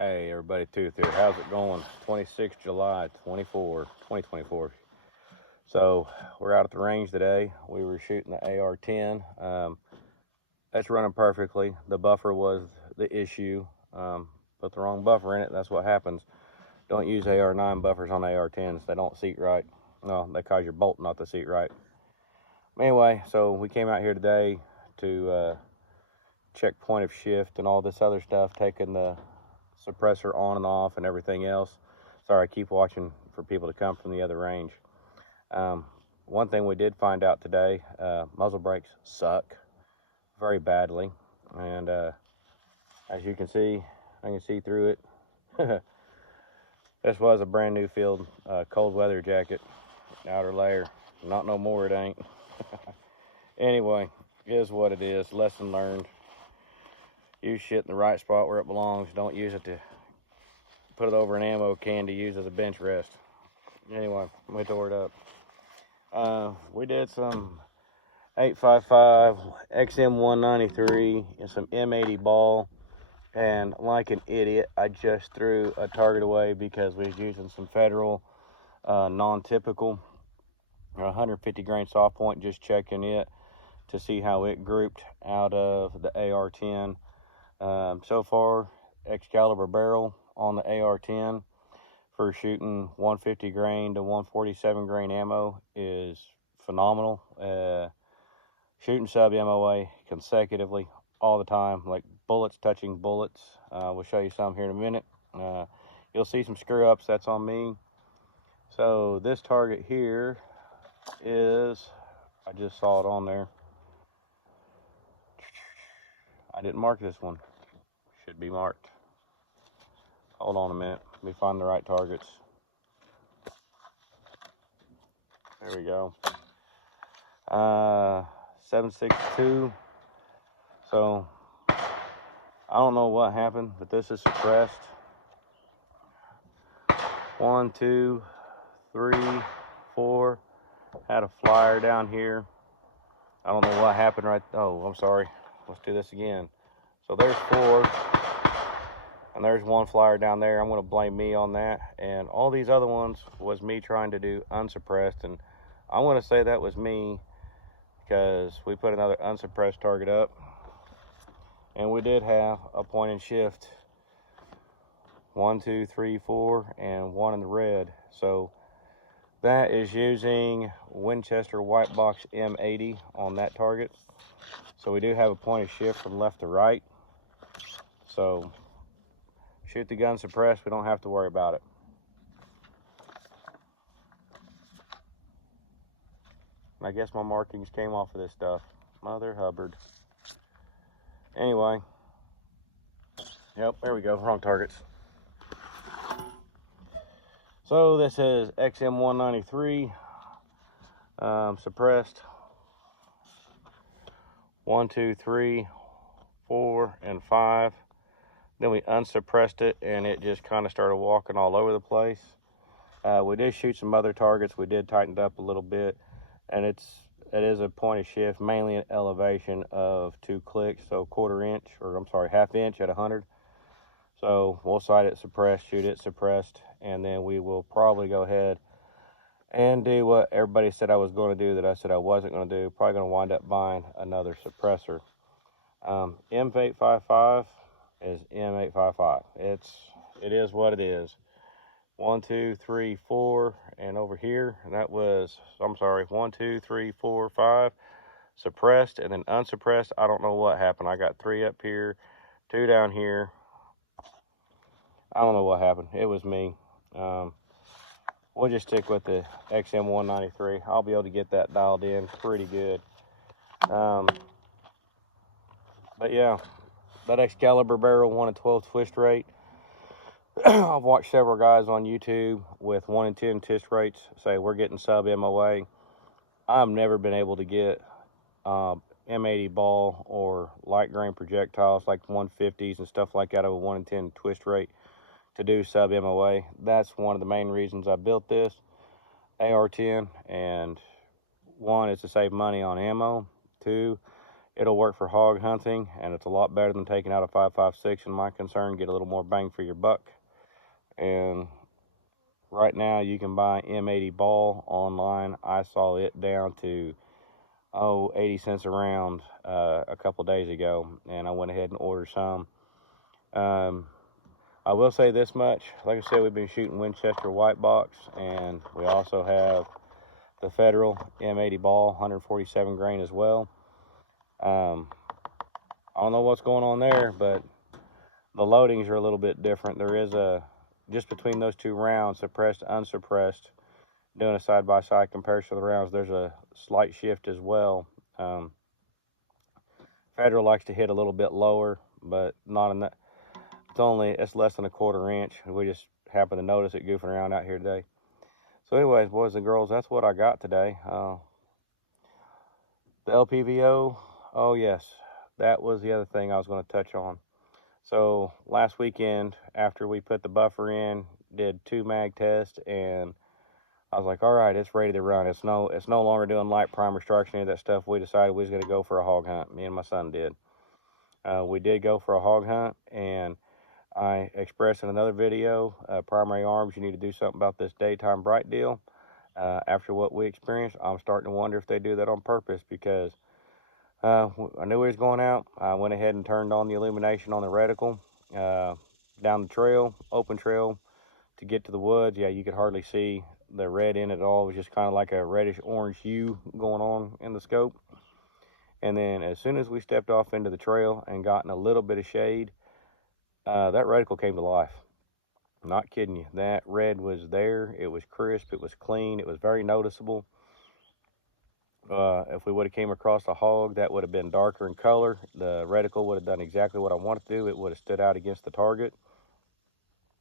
Hey everybody, Tooth here. How's it going? 26 July 2024. So we're out at the range today. We were shooting the AR-10. That's running perfectly. The buffer was the issue. Put the wrong buffer in it. That's what happens. Don't use AR-9 buffers on AR-10s. They don't seat right. No, they cause your bolt not to seat right. Anyway, so we came out here today to check point of shift and all this other stuff, taking the suppressor on and off and everything else. Sorry, I keep watching for people to come from the other range. One thing we did find out today, muzzle brakes suck very badly, and as you can see, I can see through it. This was a brand new field cold weather jacket, outer layer. Not no more, it ain't. Anyway, it is what it is. Lesson learned. Use shit in the right spot where it belongs. Don't use it to put it over an ammo can to use as a bench rest. Anyway, we tore it up. We did some 855 XM193 and some M80 ball, and like an idiot, I just threw a target away because we was using some federal non-typical 150 grain soft point, just checking it to see how it grouped out of the AR-10. So far, Excalibur barrel on the AR-10 for shooting 150 grain to 147 grain ammo is phenomenal. Shooting sub MOA consecutively all the time, like bullets touching bullets. We'll show you some here in a minute. You'll see some screw ups, that's on me. So this target here is, I just saw it on there. I didn't mark this one. Should be marked. Hold on a minute. Let me find the right targets. There we go. 762. So I don't know what happened, but this is suppressed. 1, 2, 3, 4. Had a flyer down here. I don't know what happened right. Oh, I'm sorry. Let's do this again. So there's 4, and there's 1 flyer down there. I'm going to blame me on that. And all these other ones was me trying to do unsuppressed, and I want to say that was me because we put another unsuppressed target up, and we did have a point and shift 1, 2, 3, 4, and 1 in the red. So that is using Winchester White Box M80 on that target. So we do have a point of shift from left to right. So shoot the gun suppressed, we don't have to worry about it. I guess my markings came off of this stuff. Mother Hubbard. Anyway. Yep, there we go, wrong targets. So this is XM193, suppressed. 1, 2, 3, 4, and 5. Then we unsuppressed it, and it just kind of started walking all over the place. We did shoot some other targets. We did tighten it up a little bit, and it is a point of shift, mainly an elevation of 2 clicks, so half inch at 100. So we'll sight it suppressed, shoot it suppressed, and then we will probably go ahead and do what everybody said I was going to do that I said I wasn't going to do. Probably going to wind up buying another suppressor. M855 is M855. It is what it is. 1, 2, 3, 4, and over here, and that was, 1, 2, 3, 4, 5 suppressed, and then unsuppressed. I don't know what happened. I got 3 up here, 2 down here. I don't know what happened. It was me. We'll just stick with the XM193. I'll be able to get that dialed in pretty good. But yeah, that Excalibur barrel 1 in 12 twist rate. I've watched several guys on YouTube with 1 in 10 twist rates say we're getting sub MOA. I've never been able to get M80 ball or light grain projectiles like 150s and stuff like that of a 1 in 10 twist rate to do sub MOA. That's one of the main reasons I built this AR-10, and 1 is to save money on ammo. 2 It'll work for hog hunting, and it's a lot better than taking out a 5.56 in my concern. Get a little more bang for your buck. And right now you can buy M80 ball online. I saw it down to 80 cents a round a couple days ago, and I went ahead and ordered some. I will say this much, like I said, we've been shooting Winchester white box, and we also have the Federal M80 ball, 147 grain as well. I don't know what's going on there, but the loadings are a little bit different. There is just between those two rounds, suppressed, unsuppressed, doing a side-by-side comparison of the rounds, there's a slight shift as well. Federal likes to hit a little bit lower, but not in that. It's less than a 1/4 inch. We just happened to notice it goofing around out here today. So anyways, boys and girls, that's what I got today. The LPVO, oh yes, that was the other thing I was going to touch on. So last weekend, after we put the buffer in, did 2 mag tests, and I was like, all right, it's ready to run. It's no longer doing light primer strikes, any of that stuff. We decided we was going to go for a hog hunt. Me and my son did. We did go for a hog hunt, and I expressed in another video, primary arms, you need to do something about this daytime bright deal. After what we experienced, I'm starting to wonder if they do that on purpose, because I knew we was going out. I went ahead and turned on the illumination on the reticle down the trail, open trail, to get to the woods. Yeah, you could hardly see the red in it at all. It was just kind of like a reddish orange hue going on in the scope. And then as soon as we stepped off into the trail and got in a little bit of shade, that reticle came to life. I'm not kidding you. That red was there. It was crisp. It was clean. It was very noticeable. If we would have came across a hog, that would have been darker in color. The reticle would have done exactly what I wanted to do. It would have stood out against the target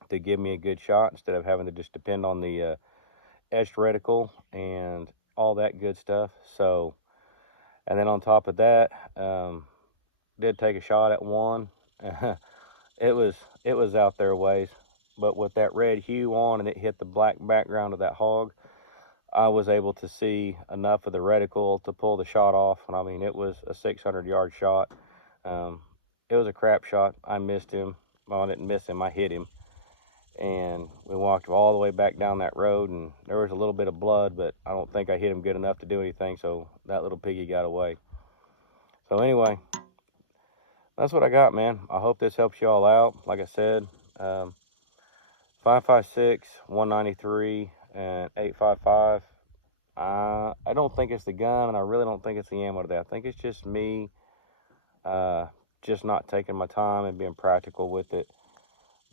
to give me a good shot, instead of having to just depend on the edged reticle and all that good stuff. So, and then on top of that, did take a shot at one. It was out there a ways, but with that red hue on and it hit the black background of that hog, I was able to see enough of the reticle to pull the shot off. And I mean, it was a 600-yard shot. It was a crap shot. I missed him. Well, I didn't miss him, I hit him. And we walked all the way back down that road, and there was a little bit of blood, but I don't think I hit him good enough to do anything, so that little piggy got away. So anyway, that's what I got, man. I hope this helps you all out. Like I said, 5.56, 193, and 8.55. I don't think it's the gun, and I really don't think it's the ammo today. I think it's just me just not taking my time and being practical with it.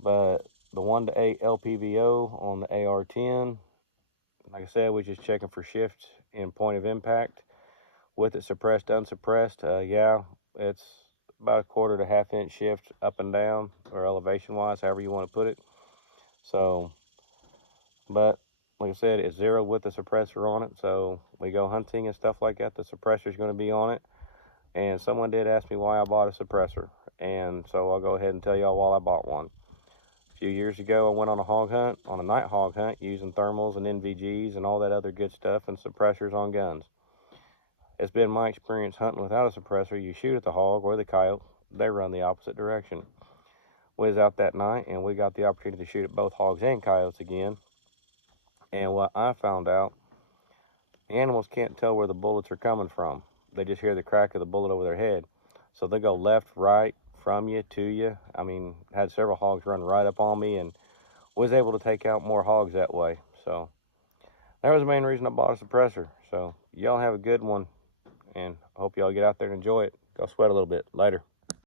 But the 1-to-8 LPVO on the AR-10, like I said, we're just checking for shifts in point of impact. With it suppressed, unsuppressed, yeah, it's about a 1/4 to 1/2 inch shift up and down, or elevation wise, however you want to put it. So, but like I said, it's 0 with the suppressor on it. So we go hunting and stuff like that, the suppressor is going to be on it. And someone did ask me why I bought a suppressor, and so I'll go ahead and tell y'all why I bought one. A few years ago, I went on a hog hunt, on a night hog hunt, using thermals and NVGs and all that other good stuff, and suppressors on guns. It's been my experience hunting without a suppressor. You shoot at the hog or the coyote, they run the opposite direction. We was out that night, and we got the opportunity to shoot at both hogs and coyotes again. And what I found out, the animals can't tell where the bullets are coming from. They just hear the crack of the bullet over their head. So they go left, right, from you, to you. I mean, had several hogs run right up on me, and was able to take out more hogs that way. So that was the main reason I bought a suppressor. So y'all have a good one, and I hope y'all get out there and enjoy it. Go sweat a little bit. Later.